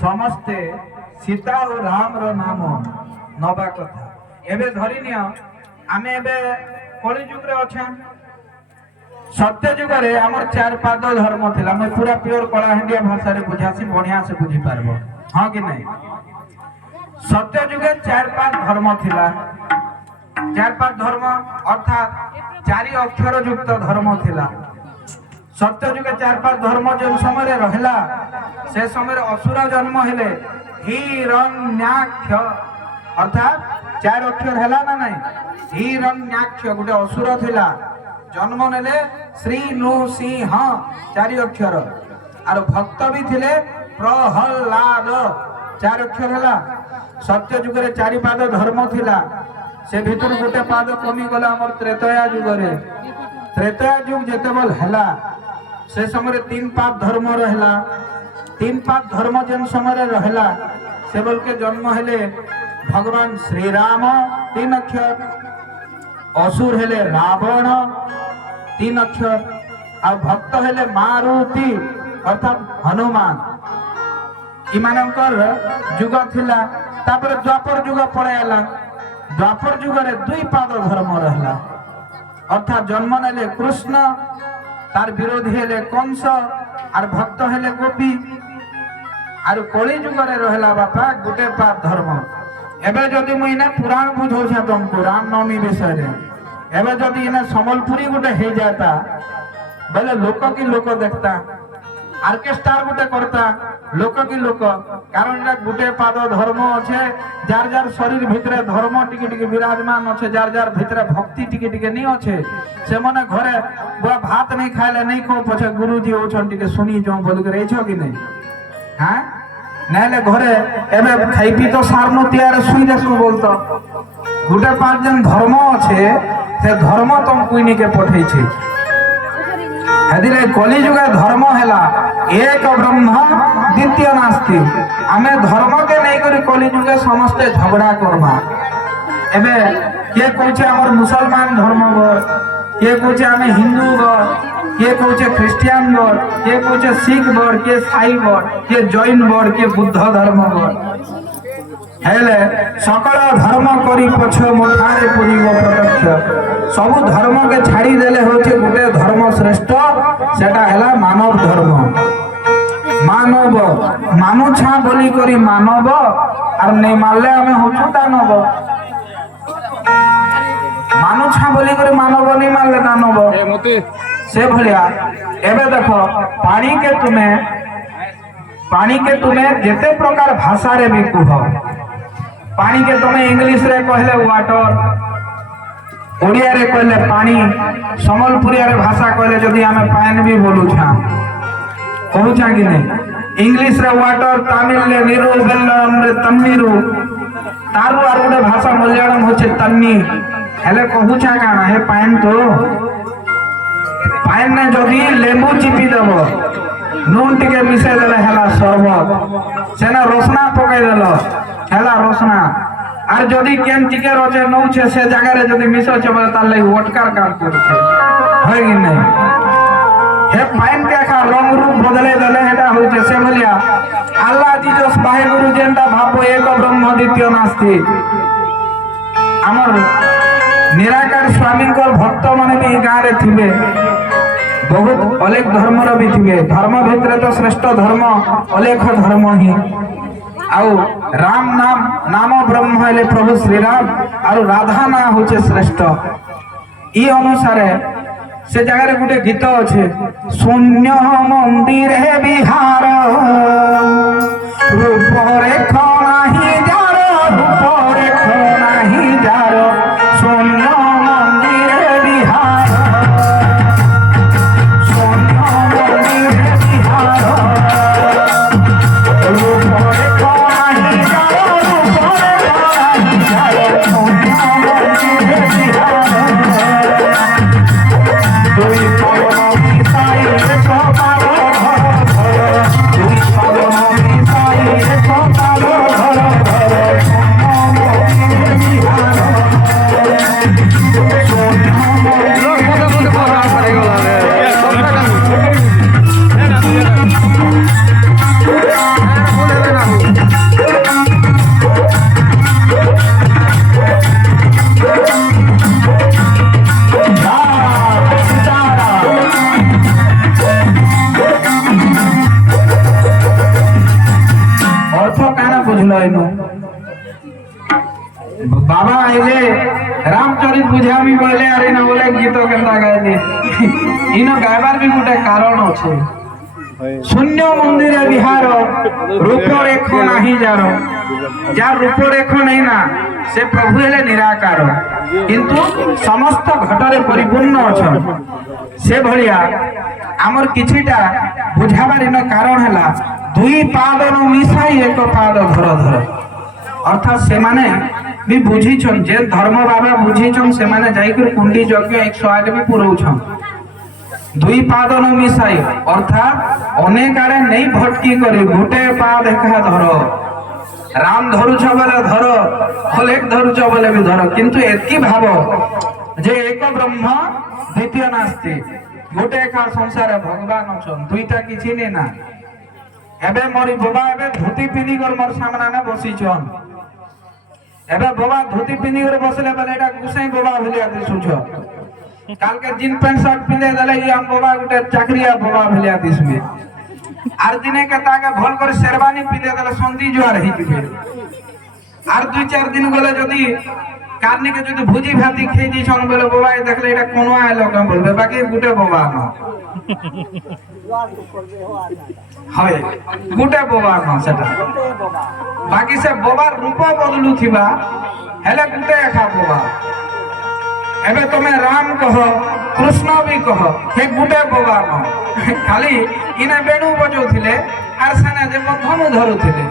समस्ते सीता और राम रो नाम नबा कथा एबे धरि नियो आमे एबे कली युग रे अछे सत्य युग रे हमर चार पाद धर्म थिला मैं पूरा प्योर कलाहांडिया भाषा रे बुझासी बढ़िया से बुझी पारबो हां कि नहीं सत्य युगे चार पाद धर्म थिला चार पाद धर्म अर्थात चारि अक्षर युक्त धर्म थिला सत्य युगे चार पाद धर्म जो समय रहला से समय असुर जन्म हेले हिरण्याक्ष अर्थात चार अक्षर हैला ना नहीं हिरण्याक्ष गोटे असुर थिला जन्म नेले श्री नु सिंह चारि अक्षर और भक्त भी थिले प्रहलाद चार अक्षर हैला सत्य युग रे चारि पाद धर्म थिला से भीतर गोटे पाद कमी गला हमर त्रेतया युग रे त्रेतया युग जेतेबल हैला से समय तीन पाद धर्म रहला तीन पाद धर्म जेन समय रहला से बोल के जन्म हेले भगवान श्री राम तीन अक्षर असुर हेले रावण तीन अक्षर और भक्त हेले मारुति अर्थात हनुमान इमानकर युग थिला तापर द्वापर युग पळेला द्वापर युग रे दुई पाद धर्म रहला अर्थात जन्म नेले कृष्ण तार विरोधी हेले कंस और भक्त हेले गोपी और कली युग रे रहला बापा गोटे पाद धर्म एबे जदि मुई ने पुराण बुझौछा तुमको रामनवमी विषय रे एबे जदि इने संबलपुरी गोटे हे जाता बोले लोक की लोक देखता ऑर्केस्ट्रा गोटे करता लोक की लोक कारण एटा गोटे पाद धर्म अच्छे जार जार शरीर भितरे धर्म टिके टिके विराजमान अच्छे जार जार भितरे भक्ति टिके टिके नहीं अच्छे से मने घरे बुआ भात नहीं खाइले नहीं खो पछे गुरुजी ओछन टिके सुनी जो बोल के रहछो कि नहीं हां नाले घरे एबे खाई पी तो सारनो तैयार सुई देसु बोलतो गोटे पांच जन धर्म अच्छे से धर्म तुम कुइनी के पठै छै हेदिरे कली युगे धर्म हैला एक ब्रह्म द्वितीय नास्ति आमे धर्म के नहीं करी कली युगे समस्त झगड़ा करबा एबे के कहछे हमर मुसलमान धर्म बर के कहछे आमे हिंदू बर के कहछे क्रिश्चियन बर के कहछे सिख बर के साई बर के जैन बर के बुद्ध धर्म बर हेले सकल धर्म करी पछ मोठारे पुरीब प्रत्यक्ष सब धर्म के छाड़ी देले होचे गोटे धर्म श्रेष्ठ सेटा हैला मानव धर्म मानव मानुछा बोली करी मानव और नहीं मानले हमें होछु दानव मानुछा बोली करी मानव नहीं मानले दानव से भलिया एबे देखो पानी के तुम्हें जेते प्रकार भाषा रे भी कुह पानी के तुम्हें इंग्लिश रे कहले वाटर ओडिया रे कहले पानी संबलपुरिया रे भाषा कहले जदि आमे पानी भी बोलू छा कहू छा कि नहीं इंग्लिश रे वाटर तमिल रे नीरू बेल्लम रे तन्नीरू तारू आर गोटे भाषा मलयालम होचे तन्नी हेले कहू छा काना हे पानी तो पानी ने जदि लेबू चिपी देबो नून टिके मिसे देले हैला शरबत सेना रोसना पकाई देलो हैला रोसना और जदि केन टिके रोचे नौ छे से जगह रे जदि मिसो छे बोले तार लई वटकार काम करछे होय कि नहीं हे पाइन के का रंग रूप बदले देले हेटा होचे से भलिया अल्लाह जीसस बाहे गुरु जेंटा भाबो एक ब्रह्म द्वितीय नास्ति हमर निराकार स्वामी को भक्त माने भी गां रे थिबे बहुत अनेक धर्म रो भी थिबे धर्म भितरे तो श्रेष्ठ धर्म अनेक धर्म ही आउ राम नाम ब्रह्म हेले प्रभु श्री राम और राधा ना होचे श्रेष्ठ ई अनुसार से जगह रे गुटे गीत अछि शून्य मंदिर है बिहार रूप रेख नाही जार रूप रेख नाही जार शून्य मंदिर है बिहार रामचरित बुझामी बोले अरे ना बोले गीत केनता गाइले इनो गायबार भी गोटे कारण अछि शून्य मंदिर विहार रूपरेख नाही जार जार रूपरेख नहीं ना से प्रभु हेले निराकार किंतु समस्त घटरे परिपूर्ण अछन से भलिया आमर किछिटा बुझाबार इन कारण हैला दुई पाद न मिसाई एक पाद धर धर अर्थात से माने भी बुझीछन जे धर्म बाबा बुझीछन से माने जाइकर कुंडी यज्ञ 108 भी पुरौछन दुई पाद न मिसाई अर्थात अनेक आड़े नहीं भटकी करी गोटे पाद एका धर राम धरुछ बोले धर फलेक धरुछ बोले भी धर किंतु एतकी भाव जे एक ब्रह्म द्वितीय नास्ति गोटे एका संसार भगवान अछन दुईटा किछि नै ना एबे मोरी बाबा एबे धोती पिनी कर मोर सामने ने बसिछन एबे बाबा धोती पिनी कर बसले बोले एटा गुसाई बाबा भलिया दिसुछ काल के जीन पैंट शर्ट पिने दले ई हम बाबा गुटे चाकरिया बाबा भलिया दिसबे आर दिने के ताके भल कर शेरवानी पिने दले संधि जुआर ही दिबे आर दुई चार दिन गले जदी कारनी के जदी भुजी भाती खेई दी छन बोले बाबा ए देखले एटा कोनो आइलो के बोलबे बाकी गुटे बाबा न हाय गुटे बाबा न सेटा बाकी से बाबा रूप बदलू थिबा हेले गुटे एखा बाबा एबे तुम्हें राम कह कृष्ण भी कह हे गुटे बाबा न खाली इने बेणु बजौथिले आर सेना जे धनु धरुथिले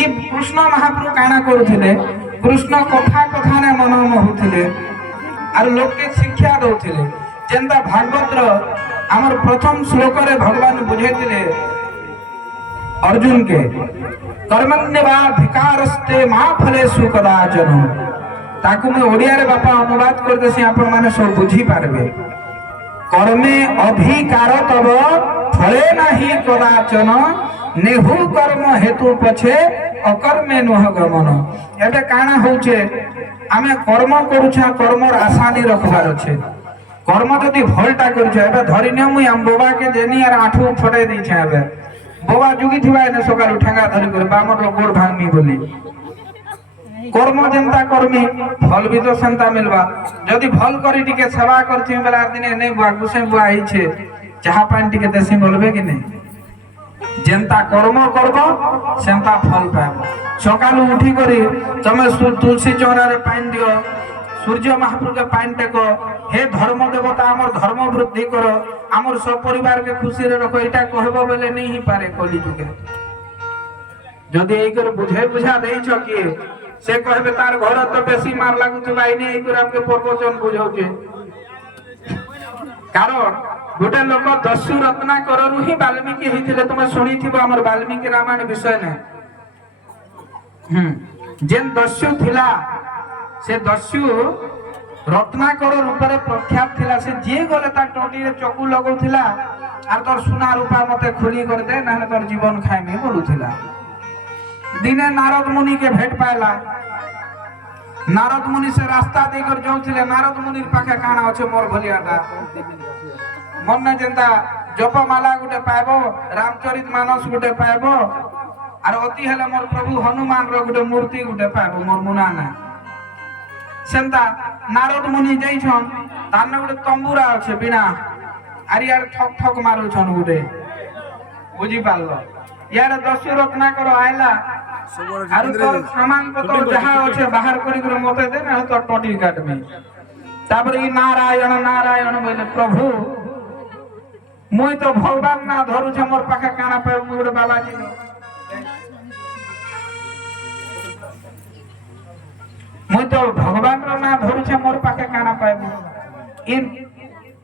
ई कृष्ण महाप्रभु काना करुथिले कृष्ण कथा कथा ने मन मोहुथिले आर लोक के शिक्षा दउथिले जेंता भागवत रो हमर प्रथम श्लोक रे भगवान बुझेथिले अर्जुन के कर्मण्यवाधिकारस्ते मा फलेषु कदाचन ताकू मैं ओडिया रे बापा अनुवाद कर देसी आपण माने सब बुझी पारबे कर्मे अधिकार तब फले नाही कदाचन नेहु कर्म हेतु पछे अकर्मे नुह गमन एबे काना होचे आमे कर्म करूछा कर्मर आसानी रखबार अछि कर्म जदी भलटा करूछा एबे धरिने मुई हम बाबा के जेनी आर आठू फटे दै छै एबे बाबा जुगी थिबा ने सकाल ठेंगा धरि कर बामर गोड़ भांगनी बोली कर्म जेंता कर्मी फल भी तो सेंता मिलबा जदी फल करी टिके सेवा करथि बेला दिने नै बुआ गुसे बुआ ही छे चाहा पानी टिके देसी बोलबे कि नै जेंता कर्म करबो सेंता फल पाबो सकालू उठी करी तमे तुलसी चौरा रे पानी दियो सूर्य महाप्रभु के पानी टेको हे धर्म देवता हमर धर्म वृद्धि करो हमर सब परिवार के खुशी रे रखो एटा कहबो बेले नै ही पारे कली जुगे जदी एकर बुझे बुझा देई छ कि से कहबे तार घर तो बेसी मार लागु थबा इने एकर हमके प्रवचन बुझाउचे कारण गोटे लोक दस्यु रत्नाकर रु ही वाल्मीकि हिथिले तुमे सुनी थिबो हमर वाल्मीकि रामायण विषय ने जेन दस्यु थिला से दस्यु रत्नाकर रूप रे प्रख्यात थिला से जे गले ता टोटी रे चकु लगौथिला आर तोर सोना रूपा मते खुली कर दे ना तोर जीवन खाय में बोलुथिला दिने नारद मुनि के भेट पायला नारद मुनि से रास्ता देकर जाउथिले नारद मुनि पाखे काना अछि मोर भलियाटा मन न जेंता जपमाला गुटे पाइबो रामचरित मानस गुटे पाइबो आर अति हेले मोर प्रभु हनुमान रो गुटे मूर्ति गुटे पाइबो मोर मुनाना सेंता नारद मुनि जाई छन ताने गुटे तंबुरा अछि बिना आर यार ठक ठक मारू छन गुटे बुझी पालो यार दस्यु रत्नाकर आइला आर तो सामान पत्र जहां अछि बाहर करी कर मते दे ना तो टोटी काट में तापर ई नारायण नारायण बोले प्रभु मुई तो भगवान ना धरु छ मोर पाखे काना पे मुर बाबाजी मुई तो भगवान रो ना धरु छ मोर पाखे काना पे इन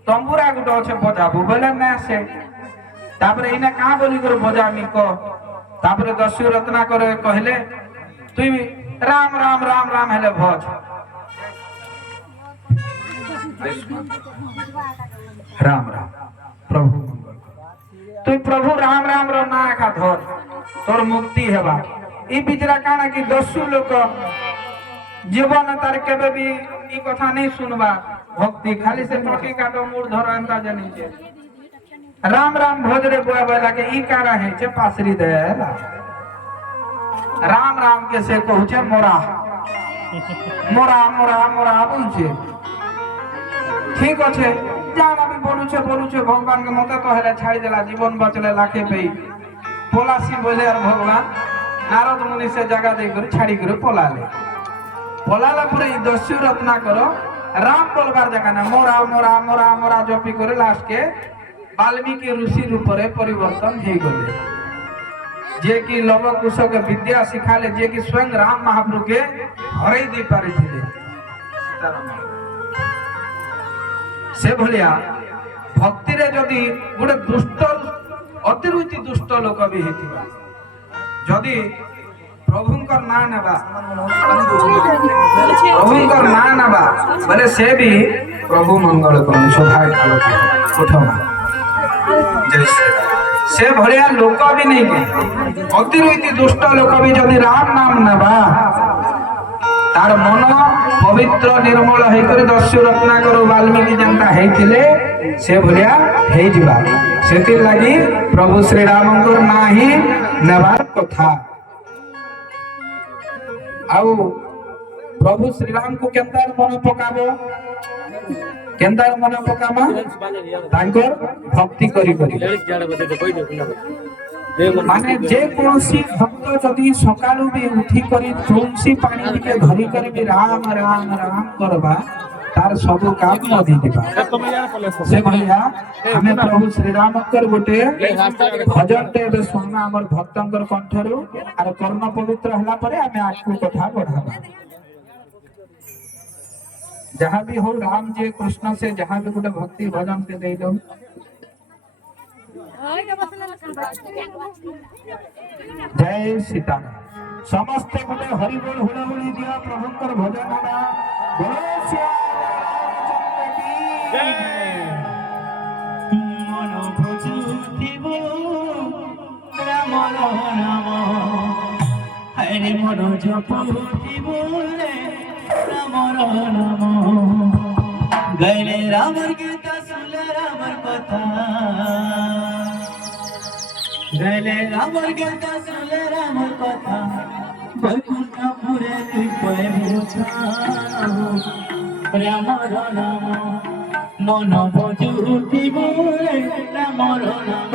तंबुरा गुटो छ बजाबू बोले ना से तापर इने का बोली कर बजामी को तापर दस्यु रत्नाकर कहले तुई राम राम राम राम हेले भज राम राम प्रभु तू प्रभु राम राम रो ना खा धर तोर मुक्ति हेबा ई बिचरा काना कि दस्यु लोक जीवन तार केबे भी ई कथा नहीं सुनबा भक्ति खाली से टोटी काटो मूड धर अंता जनी छे राम राम भोज रे बोया बोला के ई कारा है जे पासरी देला राम राम के से कहू छे मोरा মোরা মোরা মোরা বলছে। ঠিক আছে, যান আমি বলুছে ভগবানকে মতে তো হেলে ছাড়ি দেলা, জীবন বাঁচলে লাখে পেই পলাসি বলে। আর ভগবান নারদ মুনি সে জায়গা দিয়ে করে ছাড়ি করে পলালা পরে এই দস্যু রত্না করো রাম বলবার জায়গা না মোরা মোরা মোরা মোরা জপি করে লাস্টকে বাল্মীকি ঋষির উপরে পরিবর্তন হয়ে গেলে, যে কি লব কুশকে বিদ্যা শিখালে, যে কি স্বয়ং রাম মহাপ্রভু কে হরাই দিয়ে পারিଥିଲେ। সে ভলিয়া ভক্তিরে যদি গোটে দুষ্ট অতিরুচি দুষ্ট লোক ବି ହେଇଥିବା, যদি প্রভুঙ্কর না নেবা প্রভুঙ্কর না নেবা বলে সে भी প্রভু মঙ্গল করবে সৌভাগ্য উঠবা। সে ভলিয়া লোক भी नहीं के অতিরুচি দুষ্ট লোক भी যদি রাম নাম নেবা, তার মন পবিত্র নির্মল হইকরি দস্যু রত্নাকর বাল্মীকি যেনটা হইଥିଲେ সে ভলিয়া ହେଇଯିବା। ସେଥିর লাগি প্রভু শ্রীরামঙ্কর না হি নেবার কথা। ଆଉ প্রভু শ্রীরামକୁ କେନ୍ତାର ମନ ପକାବ, କେନ୍ତାର ମନ ପକାମା ତାଙ୍କର ଭକ୍ତି କରି କରି। মানে যে কৌশি ভক্ত যদি সকালু বি উঠি করি তুলসী পানি টিকে ধরি করে বি রাম রাম রাম করবা, তার সবু কাম নদী দিবা। সে ভাইয়া আমি প্রভু শ্রীরামঙ্কর গোটে ভজনটে এবে শুনবা আমার ভক্তঙ্কর কণ্ঠরু, আর কর্ম পবিত্র হলা পরে আমি আজকু কথা বঢ়াবা। যাহা भी हो राम जी कृष्ण से जहाँ भी गोटे भक्ति भजन के दे दो। जय सीताराम। समस्ते गोटे हरि बोल हुड़हुड़ी दिया प्रभुंकर भजन हवा। बोलो श्यामचंद्र की जय। मन भजुथिब राम नाम, हरि मन जपुथिब राम नाम। गैले रामर गीता सुनले रामर कथा, गैले रामर गीता सुनले रामर कथा। बैकुंठपुरे तुई रामर नाम, मन भजुथिब रामर नाम।